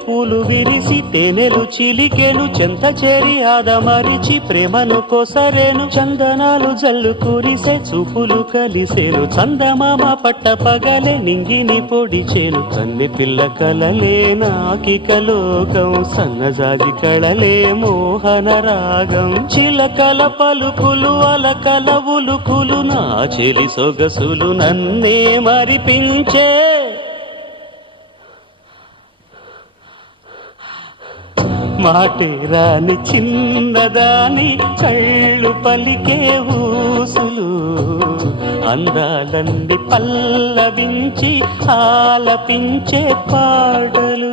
పూలు విరిసి తేనెలు చిలికెను చెంత చేరి ఆదమరిచి ప్రేమను కొసరేను చందనాలు జల్లు కురిసే చూపులు కలిసేను చందమామ పట్ట పగలే నింగిని పొడిచేను కన్నె పిల్ల కలలే నాకిక లోకం సన్నజాజి కళలే మోహన రాగం చిలకల పలుకులు అలకల ఉలుకులు నా చెలి సొగసులు నన్నే మరిపించే మాటే రాని చిన్నదాని కళ్ళు పలికే ఊసులు అందాలన్నీ పల్లవించి ఆలపించే పాటలు